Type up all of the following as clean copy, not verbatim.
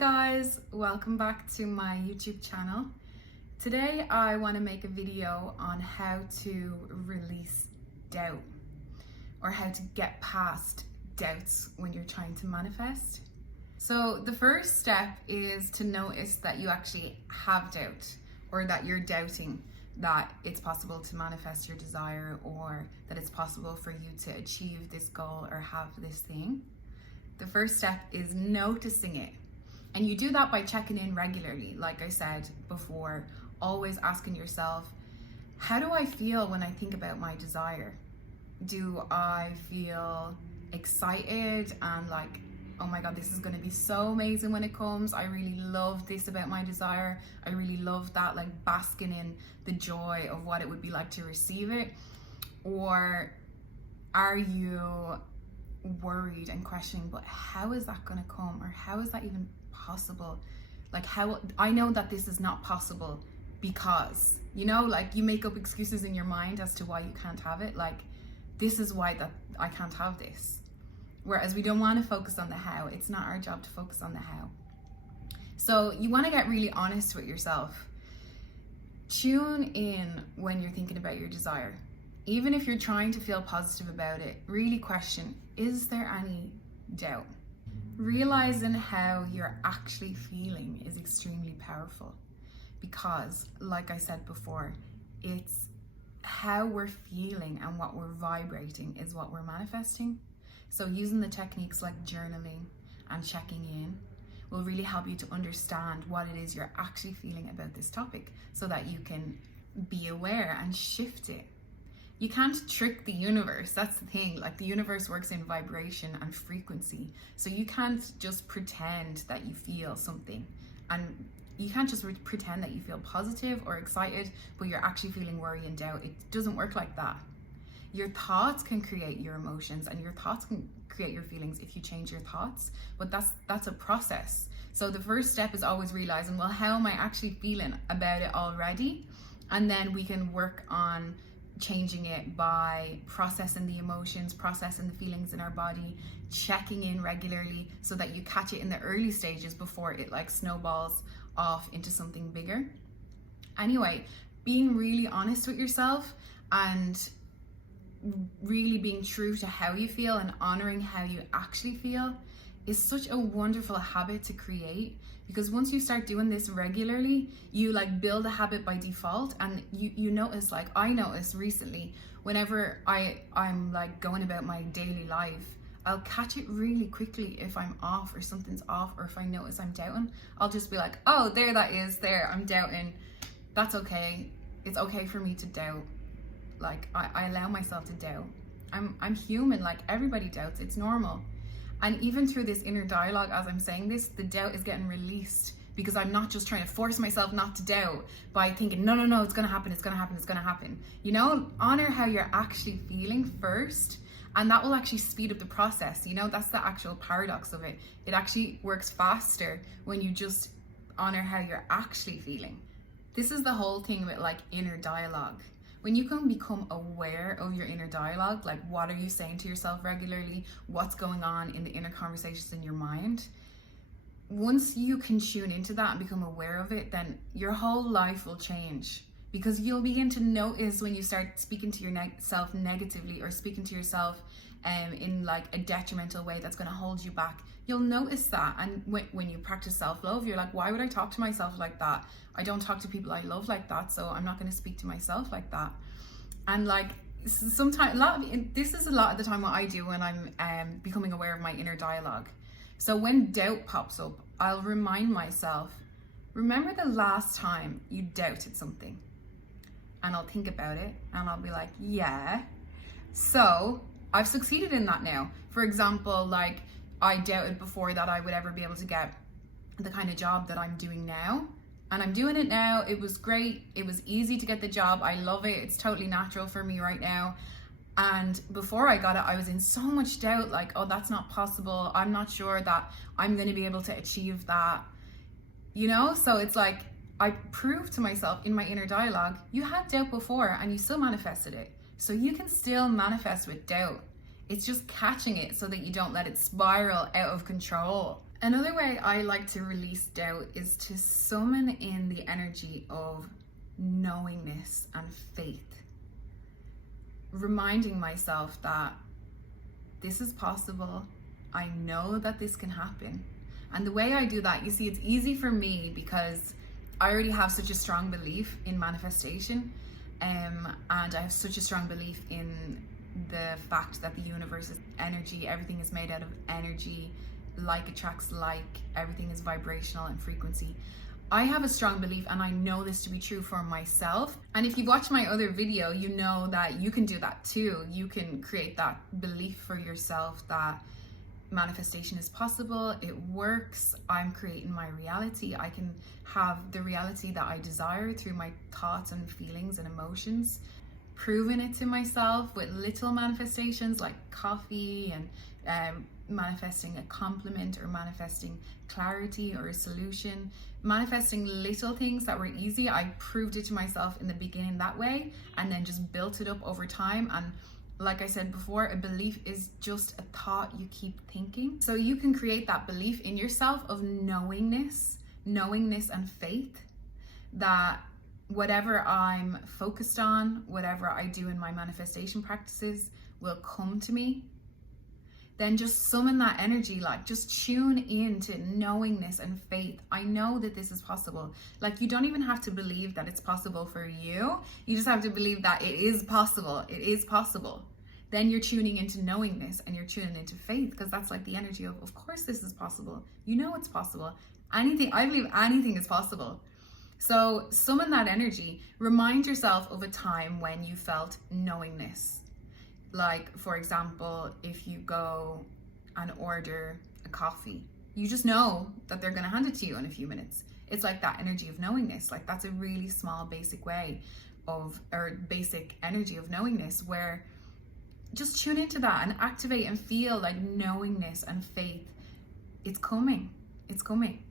guys, welcome back to my YouTube channel. Today I want to make a video on how to release doubt or how to get past doubts when you're trying to manifest. So the first step is to notice that you actually have doubt, or that you're doubting that it's possible to manifest your desire, or that it's possible for you to achieve this goal or have this thing. The first step is noticing it. And you do that by checking in regularly. Like I said before, always asking yourself, how do I feel when I think about my desire? Do I feel excited and like, oh my God, this is going to be so amazing when it comes. I really love this about my desire. I really love that, like basking in the joy of what it would be like to receive it. Or are you worried and questioning, but how is that going to come? Or how is that even possible? Like, how I know that this is not possible because, you know, like you make up excuses in your mind as to why you can't have it. Like, this is why that I can't have this. Whereas we don't want to focus on the how. It's not our job to focus on the how. So you want to get really honest with yourself. Tune in when you're thinking about your desire. Even if you're trying to feel positive about it, really question, is there any doubt? Realizing how you're actually feeling is extremely powerful because, like I said before, it's how we're feeling and what we're vibrating is what we're manifesting. So using the techniques like journaling and checking in will really help you to understand what it is you're actually feeling about this topic so that you can be aware and shift it. You can't trick the universe. That's the thing. Like, the universe works in vibration and frequency. So you can't just pretend that you feel something. And you can't just pretend that you feel positive or excited, but you're actually feeling worry and doubt. It doesn't work like that. Your thoughts can create your emotions, and your thoughts can create your feelings if you change your thoughts. But that's a process. So the first step is always realizing, well, how am I actually feeling about it already? And then we can work on changing it by processing the emotions, processing the feelings in our body, checking in regularly so that you catch it in the early stages before it like snowballs off into something bigger. Anyway, being really honest with yourself and really being true to how you feel and honoring how you actually feel is such a wonderful habit to create, because once you start doing this regularly, you like build a habit by default. And you notice, like I noticed recently, whenever I'm like going about my daily life, I'll catch it really quickly if I'm off or something's off, or if I notice I'm doubting. I'll just be like, oh, there that is, there, I'm doubting. That's okay. It's okay for me to doubt. Like, I allow myself to doubt. I'm human, like everybody doubts, it's normal. And even through this inner dialogue, as I'm saying this, the doubt is getting released, because I'm not just trying to force myself not to doubt by thinking, no, it's gonna happen, it's gonna happen, it's gonna happen. You know, honor how you're actually feeling first, and that will actually speed up the process. You know, that's the actual paradox of it. It actually works faster when you just honor how you're actually feeling. This is the whole thing with like inner dialogue. When you can become aware of your inner dialogue, like what are you saying to yourself regularly, what's going on in the inner conversations in your mind, once you can tune into that and become aware of it, then your whole life will change, because you'll begin to notice when you start speaking to yourself negatively, or speaking to yourself in like a detrimental way that's going to hold you back. You'll notice that. And when you practice self-love, you're like, why would I talk to myself like that? I don't talk to people I love like that, so I'm not going to speak to myself like that. And like sometimes this is a lot of the time what I do when I'm becoming aware of my inner dialogue. So when doubt pops up, I'll remind myself, remember the last time you doubted something? And I'll think about it and I'll be like, yeah, so I've succeeded in that now. For example, like I doubted before that I would ever be able to get the kind of job that I'm doing now. And I'm doing it now. It was great. It was easy to get the job. I love it. It's totally natural for me right now. And before I got it, I was in so much doubt, like, oh, that's not possible. I'm not sure that I'm going to be able to achieve that. You know, so it's like, I proved to myself in my inner dialogue, you had doubt before and you still manifested it. So you can still manifest with doubt. It's just catching it so that you don't let it spiral out of control. Another way I like to release doubt is to summon in the energy of knowingness and faith, reminding myself that this is possible. I know that this can happen. And the way I do that, you see, it's easy for me because I already have such a strong belief in manifestation, and I have such a strong belief in the fact that the universe is energy, everything is made out of energy, like attracts like, everything is vibrational and frequency. I have a strong belief, and I know this to be true for myself. And if you've watched my other video, you know that you can do that too. You can create that belief for yourself that manifestation is possible, it works, I'm creating my reality. I can have the reality that I desire through my thoughts and feelings and emotions. Proving it to myself with little manifestations like coffee and manifesting a compliment or manifesting clarity or a solution. Manifesting little things that were easy. I proved it to myself in the beginning that way and then just built it up over time. And like I said before, a belief is just a thought you keep thinking. So you can create that belief in yourself of knowingness and faith that whatever I'm focused on, whatever I do in my manifestation practices will come to me. Then just summon that energy, like just tune in to knowingness and faith. I know that this is possible. Like, you don't even have to believe that it's possible for you. You just have to believe that it is possible. It is possible. Then you're tuning into knowingness and you're tuning into faith, because that's like the energy of course this is possible. You know it's possible. Anything, I believe anything is possible. So summon that energy. Remind yourself of a time when you felt knowingness. Like, for example, if you go and order a coffee, you just know that they're going to hand it to you in a few minutes. It's like that energy of knowingness. Like, that's a really small, basic way of, or basic energy of knowingness, where just tune into that and activate and feel like knowingness and faith. It's coming. It's coming.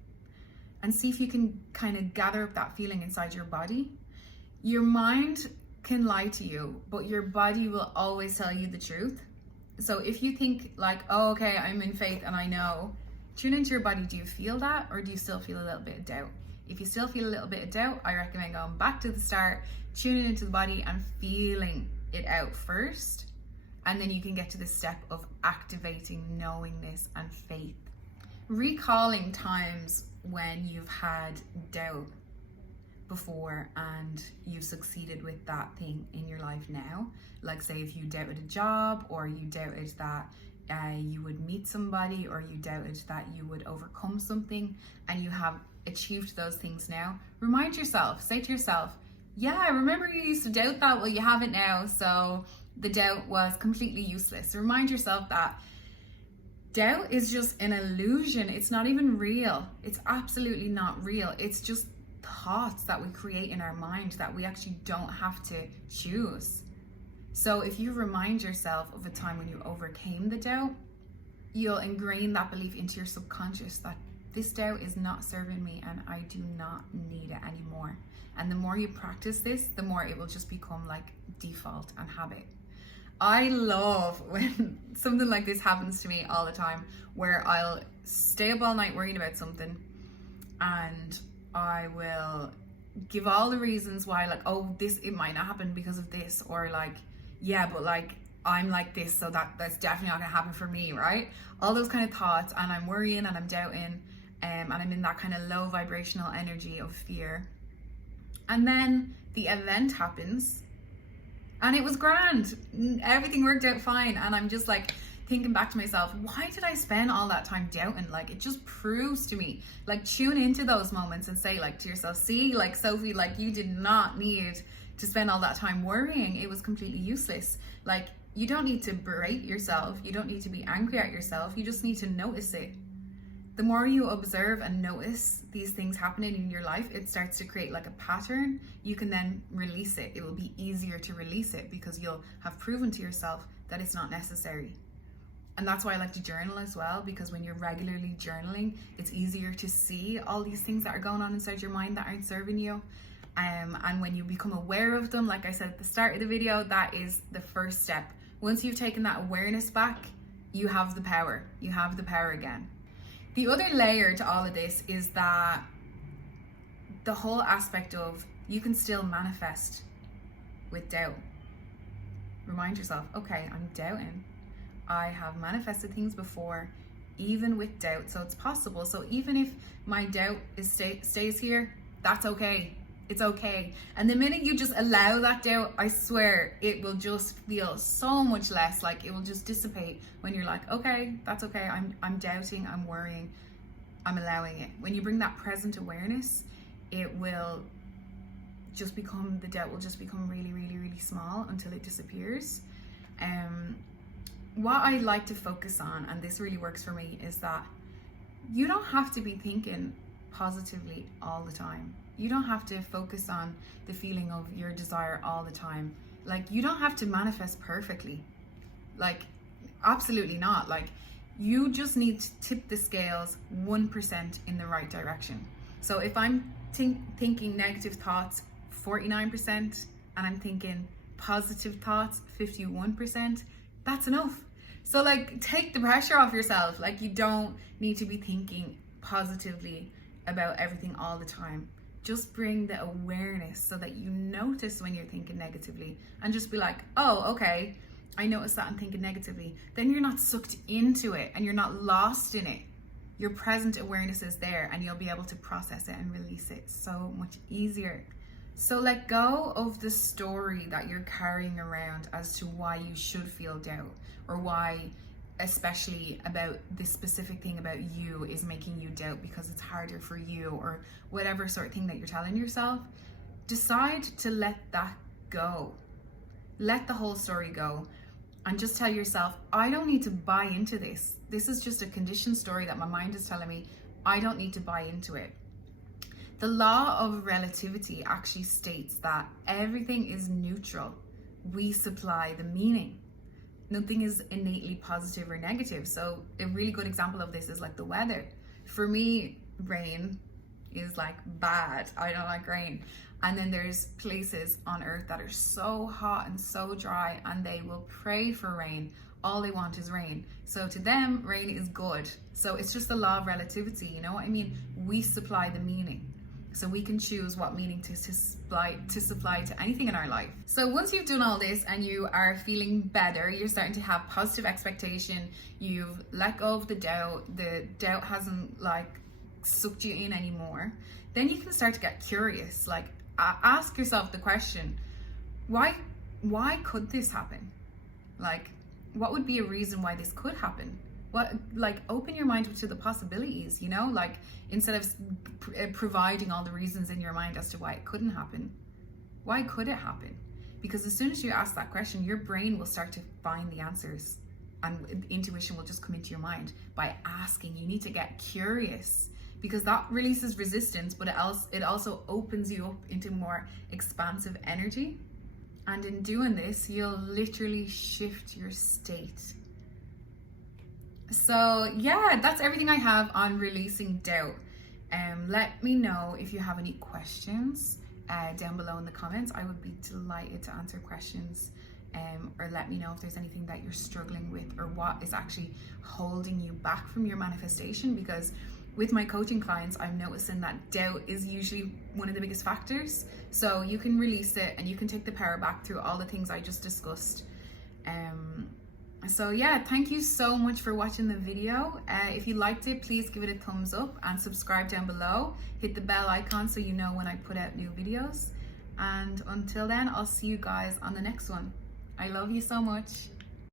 And see if you can kind of gather up that feeling inside your body. Your mind can lie to you, but your body will always tell you the truth. So if you think like, oh, okay, I'm in faith and I know, tune into your body. Do you feel that, or do you still feel a little bit of doubt? If you still feel a little bit of doubt, I recommend going back to the start, tuning into the body and feeling it out first. And then you can get to the step of activating knowingness and faith. Recalling times when you've had doubt before and you've succeeded with that thing in your life now. Like, say if you doubted a job, or you doubted that you would meet somebody, or you doubted that you would overcome something, and you have achieved those things now. Remind yourself, say to yourself, yeah, I remember you used to doubt that, well, you have it now, so the doubt was completely useless. Remind yourself that doubt is just an illusion. It's not even real. It's absolutely not real. It's just thoughts that we create in our mind that we actually don't have to choose. So if you remind yourself of a time when you overcame the doubt, you'll ingrain that belief into your subconscious that this doubt is not serving me and I do not need it anymore. And the more you practice this, the more it will just become like default and habit. I love when something like this happens to me all the time, where I'll stay up all night worrying about something and I will give all the reasons why, like, oh, this, it might not happen because of this, or like, yeah, but like I'm like this, so that's definitely not gonna happen for me, right? All those kind of thoughts, and I'm worrying and I'm doubting, and I'm in that kind of low vibrational energy of fear. And then the event happens and it was grand. Everything worked out fine. And I'm just like thinking back to myself, why did I spend all that time doubting? Like, it just proves to me, like, tune into those moments and say like to yourself, see, like, Sophie, like, you did not need to spend all that time worrying. It was completely useless. Like, you don't need to berate yourself. You don't need to be angry at yourself. You just need to notice it. The more you observe and notice these things happening in your life, it starts to create like a pattern. You can then release it. It will be easier to release it because you'll have proven to yourself that it's not necessary. And that's why I like to journal as well, because when you're regularly journaling, it's easier to see all these things that are going on inside your mind that aren't serving you. And when you become aware of them, like I said at the start of the video, that is the first step. Once you've taken that awareness back, you have the power. You have the power again. The other layer to all of this is that the whole aspect of you can still manifest with doubt. Remind yourself, okay, I'm doubting. I have manifested things before, even with doubt. So it's possible. So even if my doubt stays here, that's okay. It's okay. And the minute you just allow that doubt, I swear it will just feel so much less. Like it will just dissipate when you're like, okay, that's okay. I'm doubting, I'm worrying, I'm allowing it. When you bring that present awareness, it will just become, the doubt will just become really, really, really small until it disappears. What I like to focus on, and this really works for me, is that you don't have to be thinking positively all the time. You don't have to focus on the feeling of your desire all the time. Like, you don't have to manifest perfectly. Like, absolutely not. Like, you just need to tip the scales 1% in the right direction. So if I'm thinking negative thoughts 49% and I'm thinking positive thoughts 51%, that's enough. So like, take the pressure off yourself. Like, you don't need to be thinking positively about everything all the time. Just bring the awareness so that you notice when you're thinking negatively, and just be like, oh, okay, I noticed that I'm thinking negatively. Then you're not sucked into it and you're not lost in it. Your present awareness is there and you'll be able to process it and release it so much easier. So let go of the story that you're carrying around as to why you should feel doubt, or why, especially about this specific thing about you, is making you doubt because it's harder for you, or whatever sort of thing that you're telling yourself. Decide to let that go. Let the whole story go, and just tell yourself, I don't need to buy into this. This is just a conditioned story that my mind is telling me. I don't need to buy into it. The law of relativity actually states that everything is neutral. We supply the meaning. Nothing is innately positive or negative. So a really good example of this is like the weather. For me, rain is like bad. I don't like rain. And then there's places on earth that are so hot and so dry, and they will pray for rain. All they want is rain. So to them, rain is good. So it's just the law of relativity. You know what I mean? We supply the meaning. So we can choose what meaning to supply to anything in our life. So once you've done all this and you are feeling better, you're starting to have positive expectation, you've let go of the doubt hasn't like sucked you in anymore, then you can start to get curious. Like, ask yourself the question, why could this happen? Like, what would be a reason why this could happen? What, like, open your mind to the possibilities, you know, like, instead of providing all the reasons in your mind as to why it couldn't happen. Why could it happen? Because as soon as you ask that question, your brain will start to find the answers, and intuition will just come into your mind by asking. You need to get curious, because that releases resistance, but it also opens you up into more expansive energy. And in doing this, you'll literally shift your state. So yeah, that's everything I have on releasing doubt. Let me know if you have any questions down below in the comments. I would be delighted to answer questions, or let me know if there's anything that you're struggling with, or what is actually holding you back from your manifestation. Because with my coaching clients, I'm noticing that doubt is usually one of the biggest factors. So you can release it and you can take the power back through all the things I just discussed. So yeah, thank you so much for watching the video. If you liked it, please give it a thumbs up and subscribe down below. Hit the bell icon so you know when I put out new videos. And until then, I'll see you guys on the next one. I love you so much.